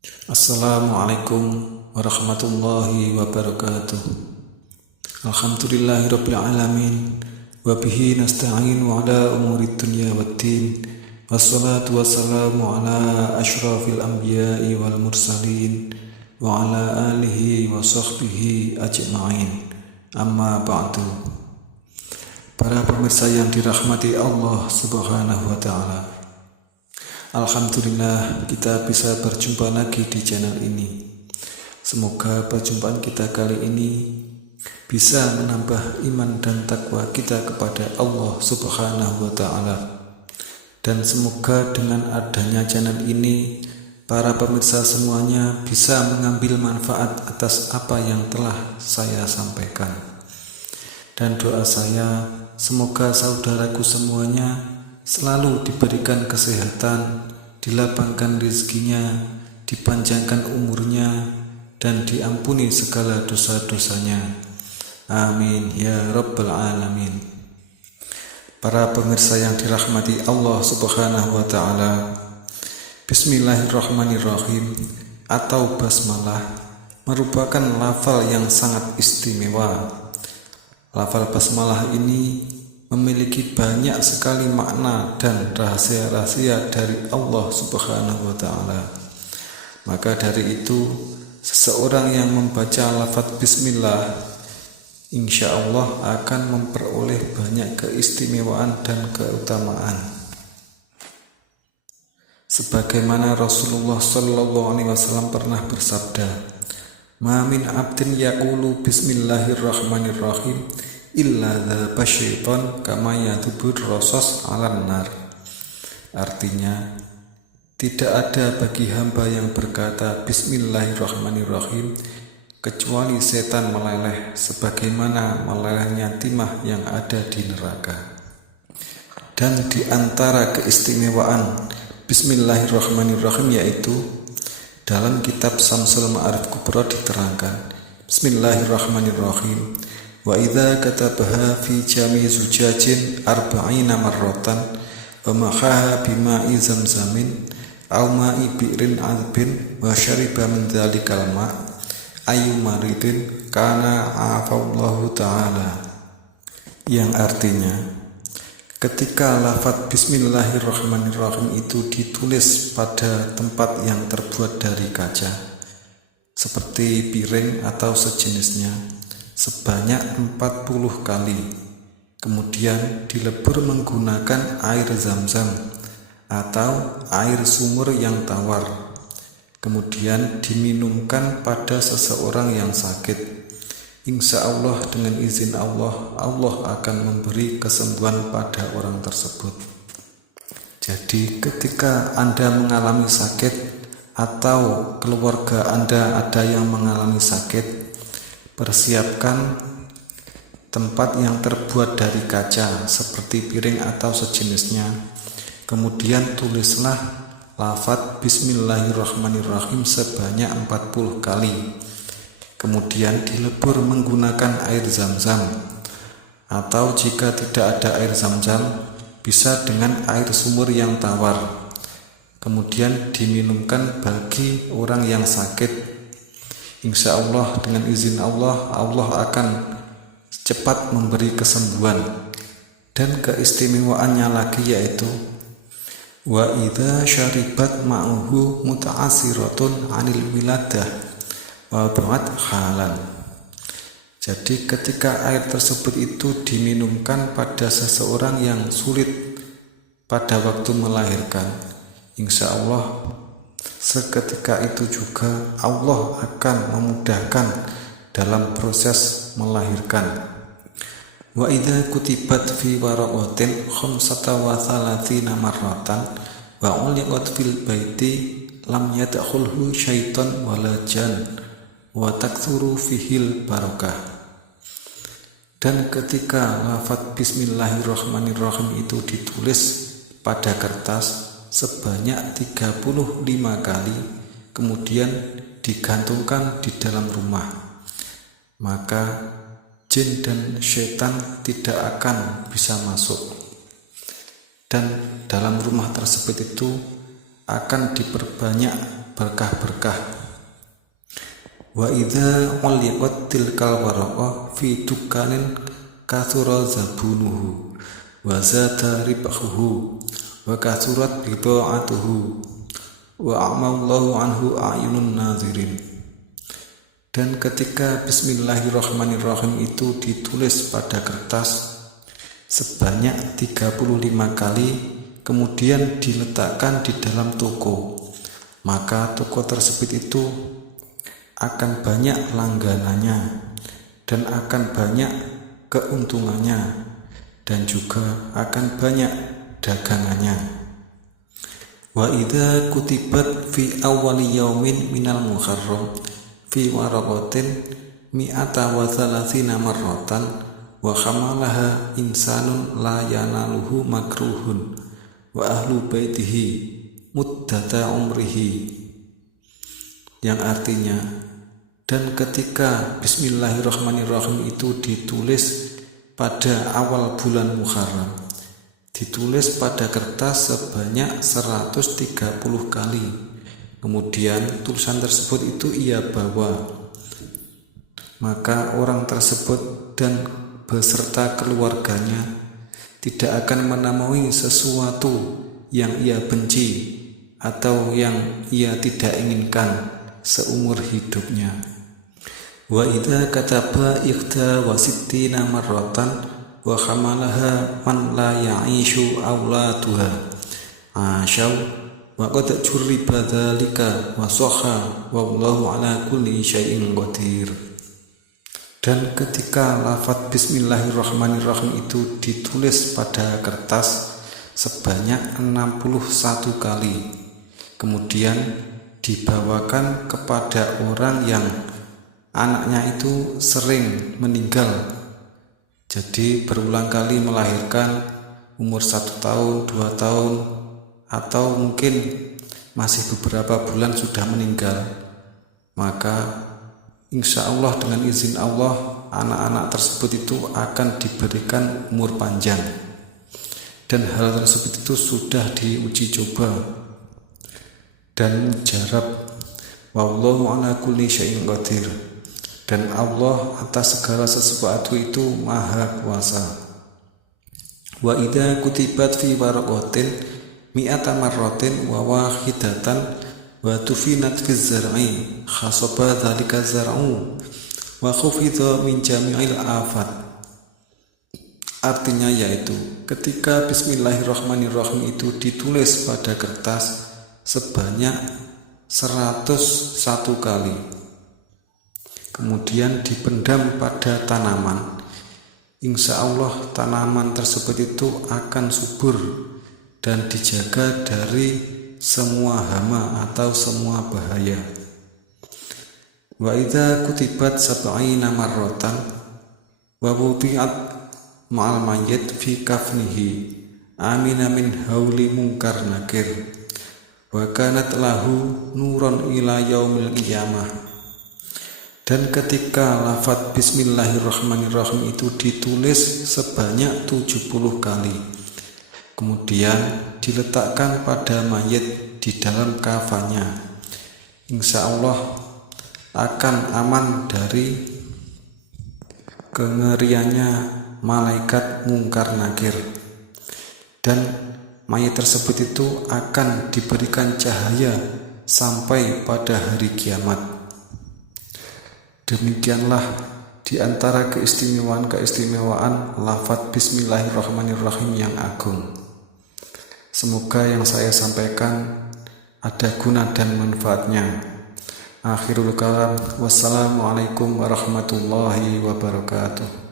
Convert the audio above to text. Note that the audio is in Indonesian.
Assalamualaikum warahmatullahi wabarakatuh. Alhamdulillahirabbil alamin wa bihi nasta'in wa ala umuri dunya waddin. Wassalatu wassalamu ala asyrafil anbiya'i wal mursalin wa ala alihi wa sahbihi ajma'in. Amma ba'du. Para pemirsa yang dirahmati Allah Subhanahu wa taala. Alhamdulillah kita bisa berjumpa lagi di channel ini. Semoga perjumpaan kita kali ini bisa menambah iman dan takwa kita kepada Allah Subhanahu wa taala. Dan semoga dengan adanya channel ini, para pemirsa semuanya bisa mengambil manfaat atas apa yang telah saya sampaikan. Dan doa saya, semoga saudaraku semuanya selalu diberikan kesehatan, dilapangkan rezekinya, dipanjangkan umurnya, dan diampuni segala dosa-dosanya. Amin ya rabbal alamin. Para pemirsa yang dirahmati Allah Subhanahu wa taala, Bismillahirrahmanirrahim atau basmalah merupakan lafal yang sangat istimewa. Lafal basmalah ini memiliki banyak sekali makna dan rahasia-rahasia dari Allah Subhanahu wa taala. Maka dari itu, seseorang yang membaca lafaz bismillah insya Allah akan memperoleh banyak keistimewaan dan keutamaan. Sebagaimana Rasulullah sallallahu alaihi wasallam pernah bersabda, "Ma min 'abdin yaqulu bismillahirrahmanirrahim illa dzaba syaitan kama yadubur rasos 'alan nar." Artinya, tidak ada bagi hamba yang berkata bismillahirrahmanirrahim kecuali setan meleleh sebagaimana melelehnya timah yang ada di neraka. Dan di antara keistimewaan bismillahirrahmanirrahim yaitu dalam kitab Syamsul Ma'arif Kubra diterangkan, Bismillahirrahmanirrahim, wa idza katabaha fi jami zujajin arba'ina marratan wa mahaha bima'i zamzamin aw ma'i bi'rin azbin wa syariba min dzalikal ma' ayu maridin kana afallahu ta'ala, yang artinya ketika lafaz bismillahirrahmanirrahim itu ditulis pada tempat yang terbuat dari kaca seperti piring atau sejenisnya sebanyak 40 kali, kemudian dilebur menggunakan air zam-zam atau air sumur yang tawar, kemudian diminumkan pada seseorang yang sakit, insya Allah dengan izin Allah, Allah akan memberi kesembuhan pada orang tersebut. Jadi ketika Anda mengalami sakit atau keluarga Anda ada yang mengalami sakit, persiapkan tempat yang terbuat dari kaca seperti piring atau sejenisnya. Kemudian tulislah lafaz bismillahirrahmanirrahim sebanyak 40 kali. Kemudian dilebur menggunakan air zam-zam. Atau jika tidak ada air zam-zam, bisa dengan air sumur yang tawar. Kemudian diminumkan bagi orang yang sakit. Insya Allah dengan izin Allah, Allah akan cepat memberi kesembuhan. Dan keistimewaannya lagi yaitu wa idza syaribat ma'uhu muta'asiratun 'anil wiladah wa ba'at halan. Jadi ketika air tersebut itu diminumkan pada seseorang yang sulit pada waktu melahirkan, insya Allah seketika itu juga Allah akan memudahkan dalam proses melahirkan. Wa idza kutibat fi waraqatin khamsata wa thalathina marratan wa uliqat fil baiti lam yadkhulhu syaitan wala jan wa taktsuru fihil barakah. Dan ketika lafaz bismillahirrahmanirrahim itu ditulis pada kertas sebanyak 35 kali, kemudian digantungkan di dalam rumah, maka jin dan syaitan tidak akan bisa masuk. Dan dalam rumah tersebut itu akan diperbanyak berkah-berkah. Wa idza uliqat tilkal waraqah fi dukanin kathura zabunuhu wa zata ribahuhu wa kathurat bida'atuhu wa a'mallahu anhu a'yunun nazirin. Dan ketika Bismillahirrahmanirrahim itu ditulis pada kertas sebanyak 35 kali, kemudian diletakkan di dalam toko, maka toko tersebut itu akan banyak langganannya dan akan banyak keuntungannya dan juga akan banyak dagangannya. Wa idza kutibat fi awwali yaumin minal muharram fi waraqatin mi'ata wa thalathina marratan wa hamalaha insanun la yanaluhu makruhun wa ahlu baitihi muddata umrihi, yang artinya, dan ketika Bismillahirrahmanirrahim itu ditulis pada awal bulan Muharram, ditulis pada kertas sebanyak 130 kali, kemudian tulisan tersebut itu ia bawa, maka orang tersebut dan beserta keluarganya tidak akan menemui sesuatu yang ia benci atau yang ia tidak inginkan seumur hidupnya. Wa idza kataba ikhta wa sittina marratan wa hamalaha man la ya'ishu auladuha asyaw wa qad jurriba dzalika wa sahha wallahu ala kulli syai'in qadir. Dan ketika lafaz Bismillahirrahmanirrahim itu ditulis pada kertas sebanyak 61 kali, kemudian dibawakan kepada orang yang anaknya itu sering meninggal, jadi berulang kali melahirkan, umur 1 tahun, 2 tahun, atau mungkin masih beberapa bulan sudah meninggal, maka insya Allah dengan izin Allah anak-anak tersebut itu akan diberikan umur panjang. Dan hal tersebut itu sudah diuji coba dan mujarab. Wallahu ala kulli syai'in qadir. Dan Allah atas segala sesuatu itu maha kuasa. Wa idza kutibat fi waraqatin mi'ata marratin wa wahidatan wa tufinat fi zar'i khasaba dzalika zar'u wa khufidha min jami'il afat. Artinya yaitu ketika Bismillahirrahmanirrahim itu ditulis pada kertas sebanyak 101 kali, kemudian dipendam pada tanaman, insya Allah tanaman tersebut itu akan subur dan dijaga dari semua hama atau semua bahaya. Wa idza kutibat sab'ina marratan wa wudi'at ma'al mayyit fi kafnihi amina min hauli munkar nakir wa kanat lahu nuran ila yaumil qiyamah. Dan ketika lafaz Bismillahirrahmanirrahim itu ditulis sebanyak 70 kali, kemudian diletakkan pada mayit di dalam kafannya, insya Allah akan aman dari kengeriannya malaikat mungkar nakir, dan mayit tersebut itu akan diberikan cahaya sampai pada hari kiamat. Demikianlah di antara keistimewaan lafaz Bismillahirrahmanirrahim yang agung. Semoga yang saya sampaikan ada guna dan manfaatnya. Akhirul kalam, wassalamualaikum warahmatullahi wabarakatuh.